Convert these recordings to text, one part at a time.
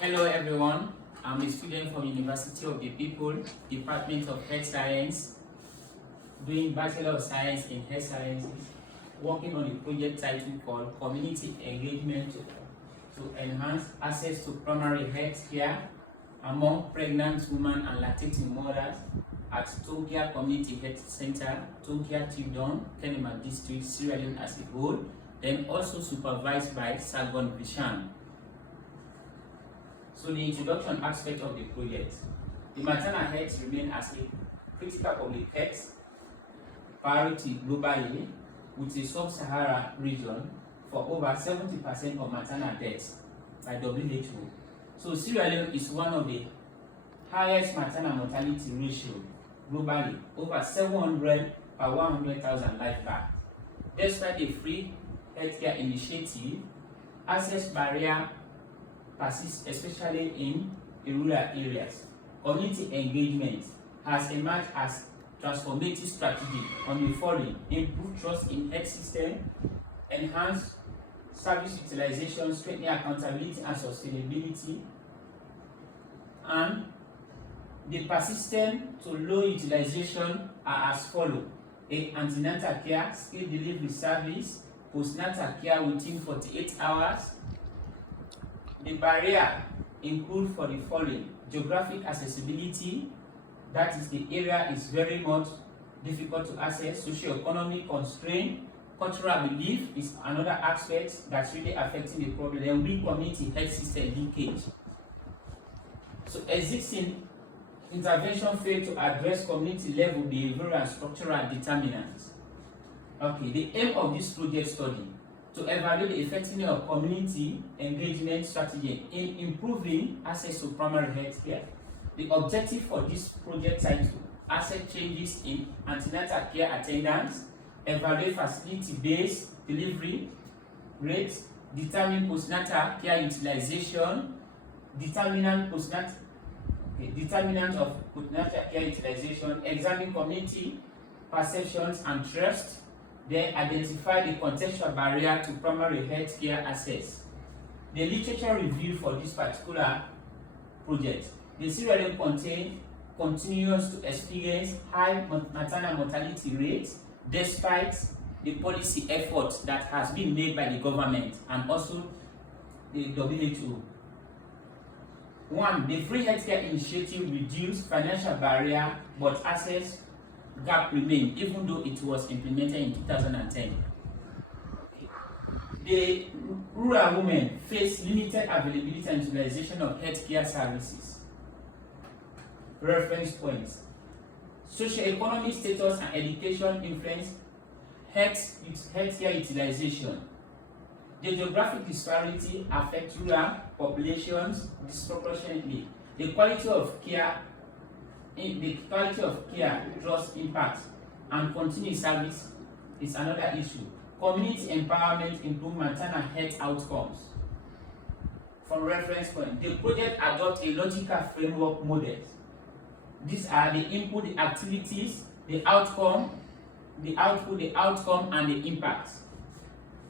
Hello everyone, I'm a student from University of the People, Department of Health Science, doing Bachelor of Science in Health Sciences, working on a project titled called Community Engagement to Enhance Access to Primary Health Care among Pregnant Women and Lactating Mothers at Tonkia Community Health Center, Tonkia Chibdon, Kenema District, Sierra Leone as a whole, then also supervised by Sargon Vishan. So the introduction aspect of the project. The maternal health remains as a critical public health priority globally, with the sub-Sahara region for over 70% of maternal deaths by WHO. So Sierra Leone is one of the highest maternal mortality ratio globally, over 700 per 100,000 life births. Despite the free healthcare initiative, access barrier persists, especially in the rural areas. Community engagement has emerged as transformative strategy on the following: improve trust in health system, enhance service utilization, strengthening accountability and sustainability, and the persistent to low utilization are as follows: antenatal care, skill delivery service, postnatal care within 48 hours. The barrier include for the following: geographic accessibility, that is the area is very much difficult to access, socio-economic constraint, cultural belief is another aspect that's really affecting the problem, and weak community health system leakage. So existing intervention fail to address community level behavioral and structural determinants. Okay, the aim of this project study to evaluate the effectiveness of community engagement strategy in improving access to primary health care. The objective for this project title: asset changes in antenatal care attendance, evaluate facility-based delivery rates, determine postnatal care utilization, determinant of postnatal care utilization, examine community perceptions and trust, then identify the contextual barrier to primary health care access. The literature review for this particular project: the Sierra Leone continues to experience high maternal mortality rates despite the policy effort that has been made by the government and also the WHO. One, the free healthcare initiative reduced financial barrier, but access gap remained even though it was implemented in 2010. The rural women face limited availability and utilization of healthcare services. Reference points: socioeconomic status and education influence healthcare utilization. The geographic disparity affects rural populations disproportionately. The quality of care draws impact, and continued service is another issue. Community empowerment improves maternal health outcomes. For reference point, the project adopts a logical framework models. These are the input, the activities, the outcome, the output, the outcome, and the impact.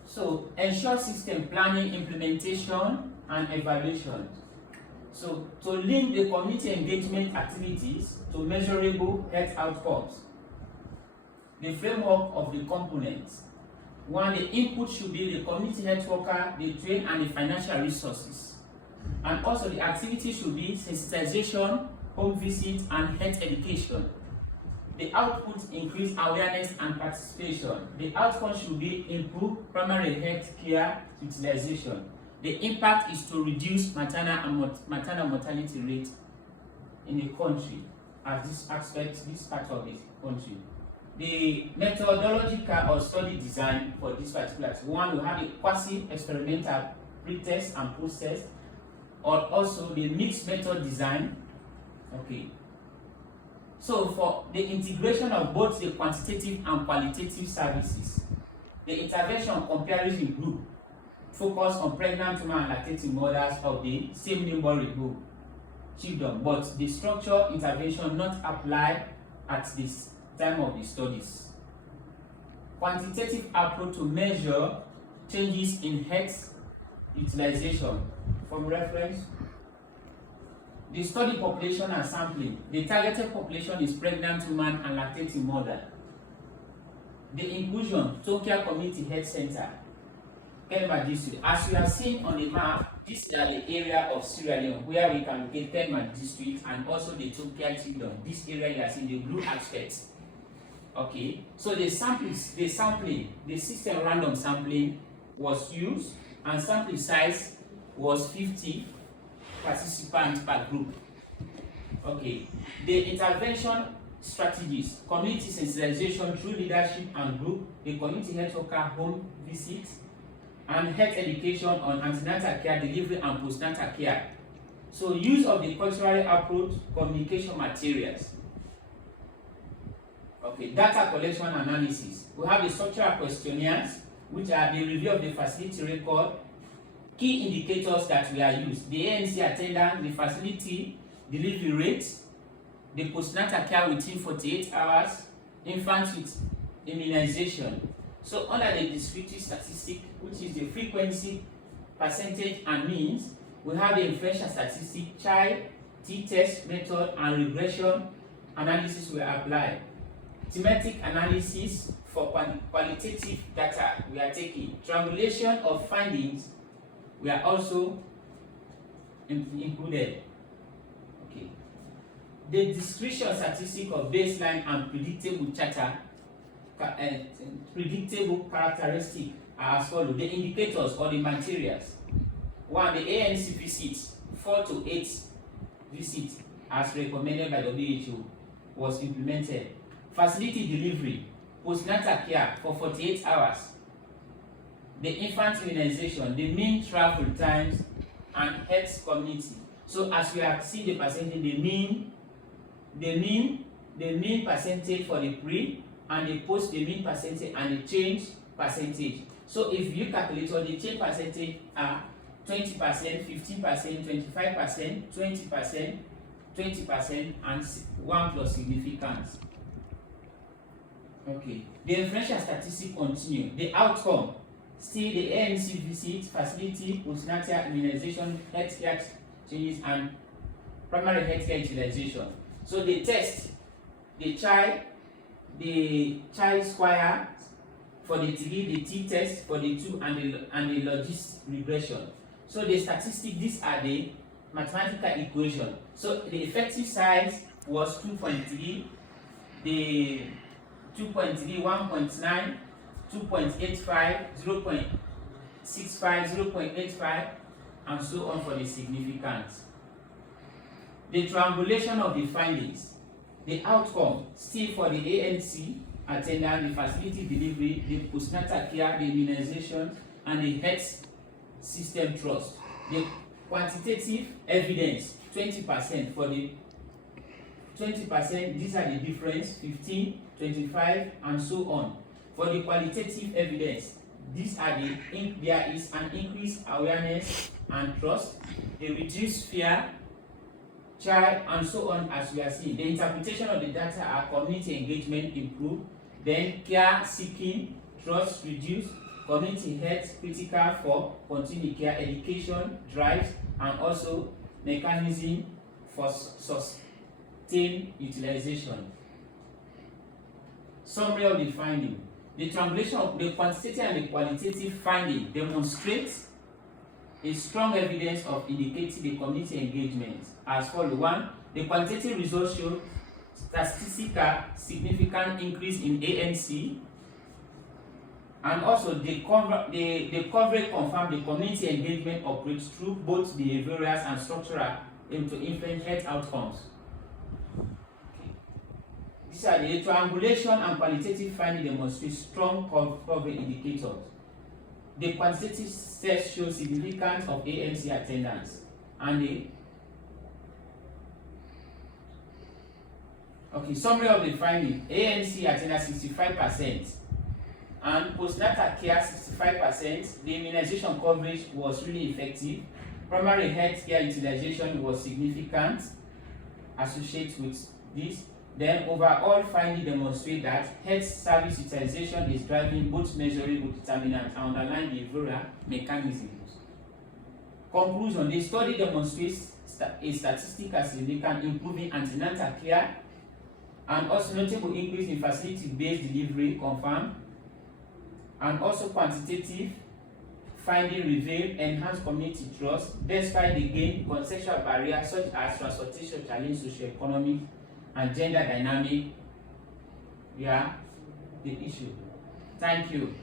So ensure system planning, implementation, and evaluation. So to link the community engagement activities to measurable health outcomes. The framework of the components. One, the input should be the community health worker, the train, and the financial resources. And also the activity should be sensitization, home visit, and health education. The output increase awareness and participation. The outcome should be improved primary health care utilization. The impact is to reduce maternal mortality rate in the country, as this part of the country. The methodological or study design for this particular one will have a quasi-experimental pre-test and post-test, or also the mixed method design. Okay. So for the integration of both the quantitative and qualitative services, the intervention comparison group focus on pregnant women and lactating mothers of the same neighboring group, children, but the structure intervention not applied at this time of the studies. Quantitative approach to measure changes in health utilization. From reference, The study population and sampling. The targeted population is pregnant women and lactating mother. The inclusion, Tonkia Community Health Center, Kenma District. As you are seeing on the map, this is the area of Sierra Leone where we can locate Kenma District and also the Tonkia Kingdom. This area you are seeing the blue aspects. Okay, so the sampling, the system random sampling was used and sampling size was 50 participants per group. Okay, the intervention strategies, community sensitization through leadership and group, the community health worker home visits, and health education on antenatal care, delivery and postnatal care. So use of the cultural approach, communication materials. Okay, data collection analysis. We have the structural questionnaires, which are the review of the facility record, key indicators that we are used, the ANC attendance, the facility delivery rate, the postnatal care within 48 hours, infants with immunization. So under the descriptive statistic, which is the frequency, percentage and means, we have the influential statistic, child, t-test method and regression analysis we apply. Thematic analysis for qualitative data we are taking. Triangulation of findings we are also included. Okay. The discretion statistic of baseline and predictable characteristic are as follows. The indicators or the materials. 1. The ANC visits, 4 to 8 visits as recommended by WHO was implemented. Facility delivery, postnatal care for 48 hours. The infant immunization, the mean travel times, and health community. So as we have seen the percentage, the mean percentage for the pre and the post, the mean percentage and the change percentage. So if you calculate all the change percentage are 20%, 15%, 25%, 20%, 20%, and 1 plus significance. Okay. The inferential statistic continue. The outcome, still the ANC visit, facility, postnatal immunization, healthcare changes, and primary healthcare utilization. So the test, the child square for the 3, the t-test for the 2, and the logist regression. So the statistic, these are the mathematical equation. So the effective size was 2.3, the 2.3, 1.9, 2.85, 0.65, 0.85, and so on for the significance. The triangulation of the findings, the outcome, still for the ANC attendance, the facility delivery, the postnatal care, the immunization, and the health system trust. The quantitative evidence, 20% for the 20%, these are the difference, 15, 25, and so on. For the qualitative evidence, these are there is an increased awareness and trust, a reduced fear, child, and so on as we are seeing. The interpretation of the data are community engagement improved, then care seeking, trust reduced, community health critical for continued care, education drives, and also mechanism for sustained utilization. Summary of the finding. The triangulation of the quantitative and the qualitative finding demonstrates a strong evidence of indicating the community engagement as follows. 1. The quantitative results show statistical significant increase in ANC, and also the coverage confirmed the community engagement operates through both behavioral and structural to influence health outcomes. These are the triangulation and qualitative finding demonstrate strong coverage indicators. The quantitative test shows significance of ANC attendance, and the summary of the finding: ANC attendance 65%, and postnatal care 65%. The immunization coverage was really effective. Primary health care utilization was significant associated with this. Then overall finding demonstrate that health service utilization is driving both measurable determinants and underlying behavioral mechanisms. Conclusion: the study demonstrates a statistic as significant improving antenatal care, and also notable increase in facility-based delivery confirmed, and also quantitative finding reveal enhanced community trust despite again contextual barriers such as transportation challenge, socioeconomic and gender dynamic. Yeah, the issue. Thank you.